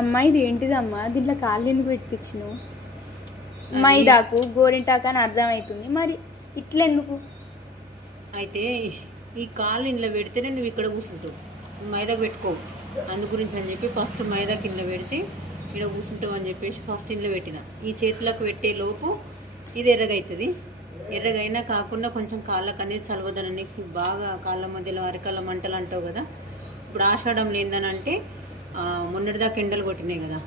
అమ్మా ఇది ఏంటిదమ్మా, దీంట్లో కాళ్ళు ఎందుకు పెట్టించినావు? మైదాకు గోరింటాకు అని అర్థమవుతుంది, మరి ఇట్లెందుకు? అయితే ఈ కాళ్ళు ఇంట్లో పెడితేనే నువ్వు ఇక్కడ కూర్చుంటావు, మైదా పెట్టుకోవు. అందు గురించి అని చెప్పి ఫస్ట్ మైదా కింద పెడితే ఇక్కడ కూర్చుంటావు అని చెప్పేసి ఫస్ట్ ఇంట్లో పెట్టిన. ఈ చేతులకు పెట్టే లోపు ఇది ఎర్రగవుతుంది. ఎర్రగైనా కాకుండా కొంచెం కాళ్ళకు అనేది చలవదనని బాగా కాళ్ళ మధ్యలో అరికాళ్ళ మంటలు అంటావు కదా. ఇప్పుడు ఆషాఢంలో ఏందనంటే మొన్నటిదాకా ఎండలు కొట్టినాయి కదా,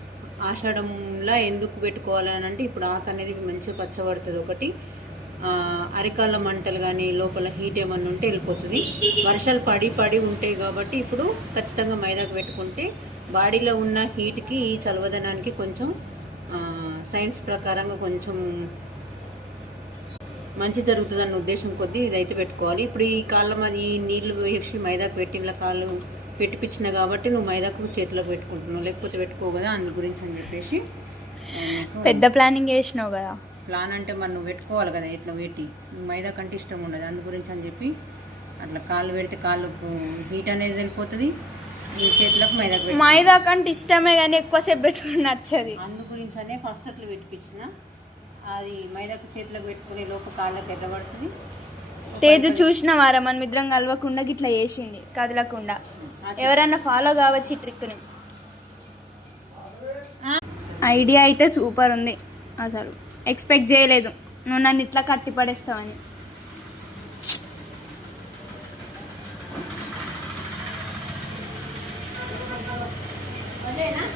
ఆషాఢంలో ఎందుకు పెట్టుకోవాలని అంటే ఇప్పుడు ఆకు అనేది మంచిగా పచ్చబడుతుంది. ఒకటి అరికాళ్ళ మంటలు కానీ లోపల హీట్ ఏమన్నా ఉంటే వెళ్ళిపోతుంది. వర్షాలు పడి పడి ఉంటాయి కాబట్టి ఇప్పుడు ఖచ్చితంగా మైదాకు పెట్టుకుంటే బాడీలో ఉన్న హీట్కి ఈ చలవదనానికి కొంచెం సైన్స్ ప్రకారంగా కొంచెం మంచి జరుగుతుందన్న ఉద్దేశం కొద్దీ ఇదైతే పెట్టుకోవాలి. ఇప్పుడు ఈ కాళ్ళ మీద ఈ నీళ్లు వేసి మైదాకు పెట్టిన కాళ్ళు పెట్టిపించిన కాబట్టి నువ్వు మైదాకు చేతిలోకి పెట్టుకుంటున్నావు, లేకపోతే పెట్టుకోవు కదా. అందు గురించి అని చెప్పేసి పెద్ద ప్లానింగ్ చేసినావు కదా. ప్లాన్ అంటే మరి నువ్వు పెట్టుకోవాలి కదా, ఎట్లా పెట్టి మైదా కంటే ఇష్టం ఉండదు. అందు గురించి అని చెప్పి అట్లా కాళ్ళు పెడితే కాళ్ళకు హీట్ అనేది వెళ్ళిపోతుంది, ఈ చేతులకు మైదా కంటే ఇష్టమే కానీ ఎక్కువసేపు పెట్టుకుని నచ్చది. అందు గురించి అనే ఫస్ట్ అట్లా పెట్టిపించిన. అది మైదాకు చేతిలోకి పెట్టుకునే లోపు కాళ్ళకు ఎర్రబడుతుంది. తేజు చూసిన వారా మన మిద్రం కలవకుండా ఇట్లా చేసింది కదలకుండా. ఎవరన్నా ఫాలో కావచ్చు ఈ ట్రిక్ని. ఐడియా అయితే సూపర్ ఉంది, అసలు ఎక్స్పెక్ట్ చేయలేదు నువ్వు నన్ను ఇట్లా కట్టి పడేస్తావని. అదేనా